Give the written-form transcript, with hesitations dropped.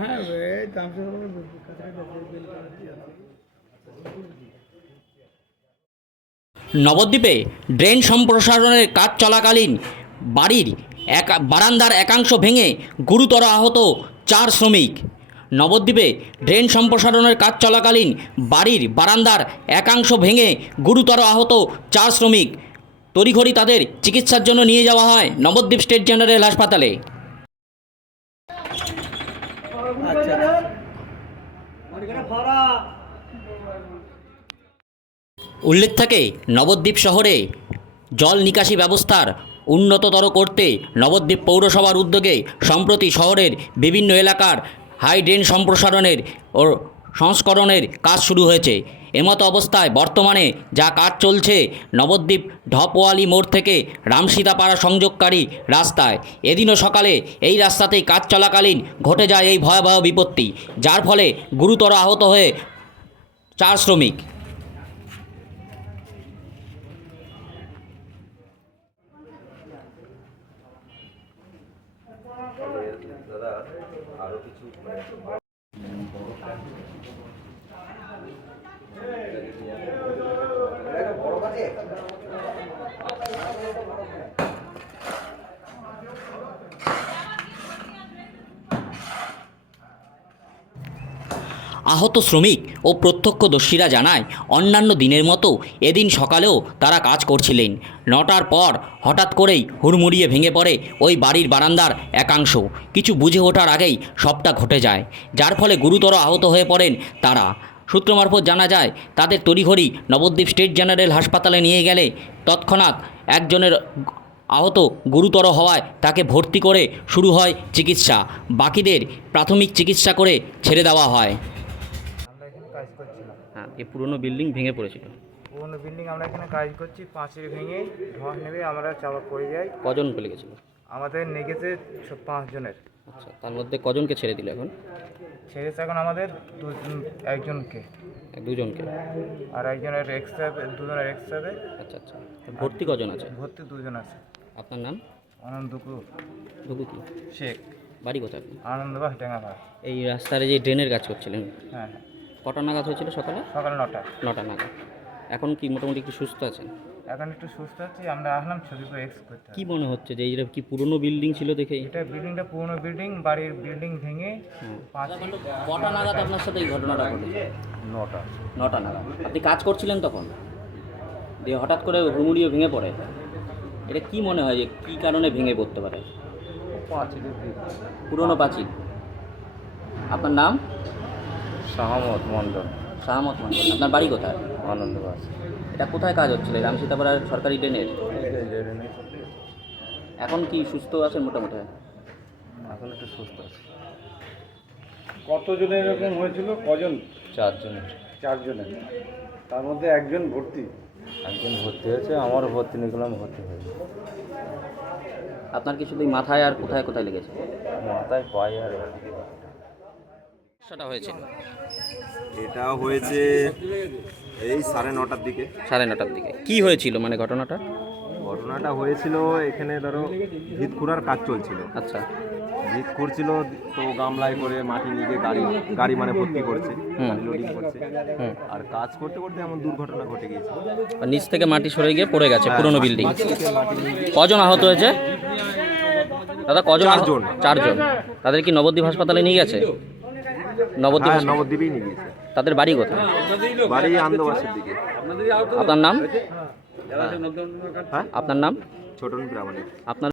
হ্যাঁ, এই তামসা কাছাকাছি নবদ্বীপে ড্রেন সম্প্রসারণের কাজ চলাকালীন বাড়ির বারান্দার একাংশ ভেঙে গুরুতর আহত 4 শ্রমিক। নবদ্বীপে ড্রেন সম্প্রসারণের কাজ চলাকালীন বাড়ির বারান্দার একাংশ ভেঙে গুরুতর আহত 4 শ্রমিক। তড়িঘড়ি তাদের চিকিৎসার জন্য নিয়ে যাওয়া হয় নবদ্বীপ স্টেট জেনারেল হাসপাতালে। উল্লেখ থাকে, নবদ্বীপ শহরে জল নিকাশি ব্যবস্থার উন্নততর করতে নবদ্বীপ পৌরসভার উদ্যোগে সম্প্রতি শহরের বিভিন্ন এলাকার হাই ড্রেন সম্প্রসারণের ও সংস্করণের কাজ শুরু হয়েছে। এমতো অবস্থায় বর্তমানে যা কাজ চলছে নবদ্বীপ ঢপওয়ালি মোড় থেকে রামসীতাপাড়া সংযোগকারী রাস্তায়, এদিনও সকালে এই রাস্তাতেই কাজ চলাকালীন ঘটে যায় এই ভয়াবহ বিপত্তি, যার ফলে গুরুতর আহত হয়ে 4 শ্রমিক। দাদা আরো কিছু আহত শ্রমিক ও প্রত্যক্ষদর্শীরা জানায়, অন্যান্য দিনের মতো এদিন সকালেও তারা কাজ করছিলেন। 9টার পর হঠাৎ করেই হুড়মুড়িয়ে ভেঙে পড়ে ওই বাড়ির বারান্দার একাংশ। কিছু বুঝে ওঠার আগেই সবটা ঘটে যায়, যার ফলে গুরুতর আহত হয়ে পড়েন তারা। সূত্র মারফত জানা যায়, তাদের তড়িঘড়ি নবদ্বীপ স্টেট জেনারেল হাসপাতালে নিয়ে গেলে তৎক্ষণাৎ একজনের আহত গুরুতর হওয়ায় তাকে ভর্তি করে শুরু হয় চিকিৎসা। বাকিদের প্রাথমিক চিকিৎসা করে ছেড়ে দেওয়া হয়। আমরা এখানে কাজ করছিলাম। হ্যাঁ, এই পুরনো বিল্ডিং ভেঙে পড়েছিল। পুরোনো বিল্ডিং আমরা এখানে কাজ করছি, পাঁচিল ভেঙে ধস নেবে আমরা চাপা পড়ে যাই। কজন ফেলে গেছিল? আমাদের নেগেছে 5 জনের। আচ্ছা, তার মধ্যে কজনকে ছেড়ে দিল এখন? ছেড়েছে এখন আমাদের একজনকে, দুজনকে, আর একজনের এক্সট্রা, দুজনের এক্সট্রাতে। আচ্ছা আচ্ছা, ভর্তি কজন আছে? ভর্তি 2 জন আছে। আপনার নাম? আনন্দকু দুবু কি শেখ, বাড়ি কোথায়? আনন্দবাস ডেঙ্গাপাড়া। এই রাস্তার যে ড্রেনের কাজ করছিলেন, হ্যাঁ হ্যাঁ, কটা নাগাদ হয়েছিল? সকালে সকাল 9টা। 9টা নাগাদ। এখন কি মোটামুটি একটু সুস্থ আছেন? এখন একটু সুস্থ আছি। আমরা আসলাম ছবি করে এক্স করতে। কি মনে হচ্ছে যে এইটা কি পুরনো বিল্ডিং ছিল দেখে? এটা বিল্ডিংটা পুরোনো বিল্ডিং, বাড়ির বিল্ডিং ভেঙে 5। কটা নাগাদ আপনার সাথে এই ঘটনাটা ঘটেছে? 9টা। 9টা নাগাদ। আপনি কাজ করছিলেন তখন, দিয়ে হঠাৎ করে হুড়মুড়িয়ে ভেঙে পড়ে। এটা কি মনে হয় যে কী কারণে ভেঙে পড়তে পারে? পাঁচিলের দিক। পুরনো পাঁচিল। আপনার নাম? শাহমত মণ্ডল। শাহমত মন্ডল। আপনার বাড়ি কোথায়? আনন্দবাস। এটা কোথায় কাজ হচ্ছিল? রামসীতাপাড়ার সরকারি ড্রেনের। এখন কি সুস্থ আছেন মোটামুটি? এখন একটু সুস্থ আছে। কতজনের এরকম হয়েছিল? কজন? 4 জনের। 4 জনের, তার মধ্যে একজন ভর্তি। একজন ভর্তি হয়েছে, আমারও ভর্তি নিয়েছিলাম, ভর্তি হয়েছে। আপনার কি শুধু মাথায় আর কোথায় কোথায় লেগেছে? মাথায়, পায়ে আর সেটা হয়েছে এটা হয়েছে এই 9:30টার দিকে। 9:30টার দিকে। কি হয়েছিল মানে ঘটনাটা? ঘটনাটা হয়েছিল এখানে ধরো ভিত খুঁড়ার কাজ চলছিল। আচ্ছা। ভিত খুঁড়ছিল, তো গামলায় করে মাটি নিয়ে গাড়ি মানে ভর্তি করছে, লোডিং করছে। আর কাজ করতে করতে এমন দুর্ঘটনা ঘটে গিয়েছে, আর নিচ থেকে মাটি সরে গিয়ে পড়ে গেছে পুরনো বিল্ডিং। কজন আহত হয়েছে দাদা? কজন? 4 জন। 4 জন। তাদের কি নবদ্বীপ হাসপাতালে নিয়ে গেছে? নবদ্বীপ নবদ্বীপেই নিয়ে গিয়েছে। তাদের বাড়ি কোথায়? বাড়ি আনন্দবাসের দিকে। আপনার নাম? হ্যাঁ, আপনার নাম? ছোটন প্রামাণিক। আপনার